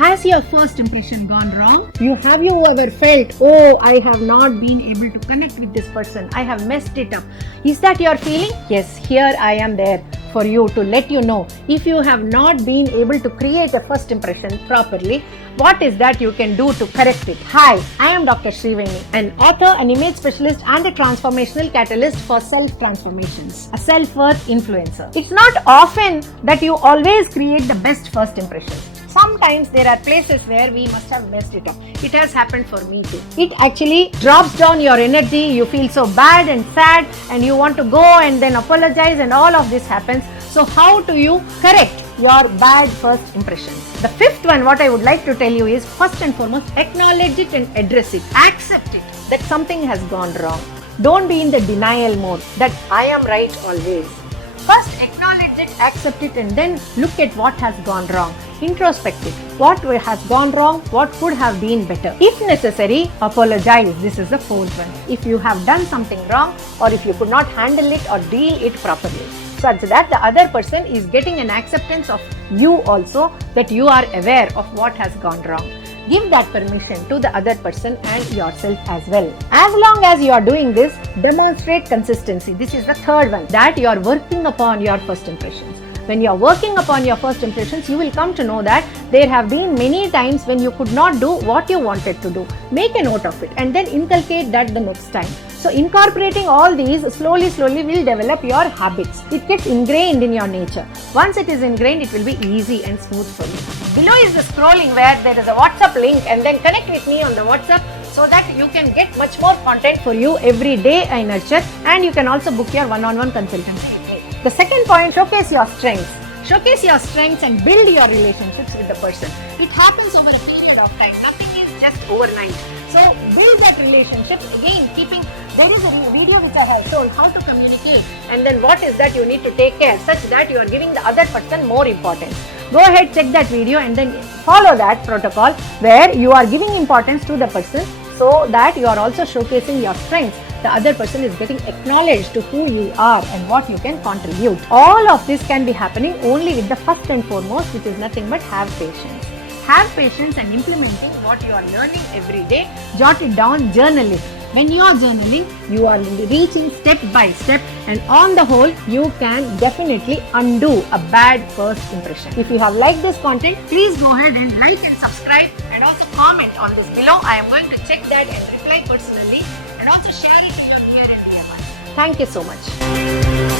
Has your first impression gone wrong? Have you ever felt, oh, I have not been able to connect with this person, I have messed it up? Is that your feeling? Yes, here I am there for you to let you know. If you have not been able to create a first impression properly, what is that you can do to correct it? Hi, I am Dr. Sriveni, an author, an image specialist and a transformational catalyst for self-transformations, a self-worth influencer. It's not often that you always create the best first impression. Sometimes there are places where we must have messed it up. It has happened for me too. It actually drops down your energy, you feel so bad and sad and you want to go and then apologize and all of this happens. So how do you correct your bad first impression? The fifth one, what I would like to tell you is, first and foremost, acknowledge it and address it. Accept it that something has gone wrong. Don't be in the denial mode that I am right always. First acknowledge it, accept it, and then look at what has gone wrong. Introspect it. What has gone wrong? What could have been better? If necessary, apologize. This is the fourth one. If you have done something wrong or if you could not handle it or deal it properly, such that the other person is getting an acceptance of you also, that you are aware of what has gone wrong. Give that permission to the other person and yourself as well. As long as you are doing this, demonstrate consistency. This is the third one, that you are working upon your first impressions. When you are working upon your first impressions, you will come to know that there have been many times when you could not do what you wanted to do. Make a note of it and then inculcate that the next time. So incorporating all these slowly will develop your habits. It gets ingrained in your nature. Once it is ingrained, it will be easy and smooth for you. Below is the scrolling where there is a WhatsApp link, and then connect with me on the WhatsApp so that you can get much more content for you every day I nurture, and you can also book your one-on-one consultancy. The second point, showcase your strengths. Showcase your strengths and build your relationships with the person. It happens over a period of time. Nothing is just overnight. So build that relationship. Again, there is a video which I have shown how to communicate, and then what is that you need to take care such that you are giving the other person more importance. Go ahead, check that video and then follow that protocol where you are giving importance to the person so that you are also showcasing your strengths. The other person is getting acknowledged to who you are and what you can contribute. All of this can be happening only with the first and foremost, which is nothing but have patience. Have patience and implementing what you are learning every day. Jot it down, journal it. When you are journaling, you are reaching step by step, and on the whole, you can definitely undo a bad first impression. If you have liked this content, please go ahead and like and subscribe, and also comment on this below. I am going to check that and reply personally, and also share it with your peer and nearby. Thank you so much.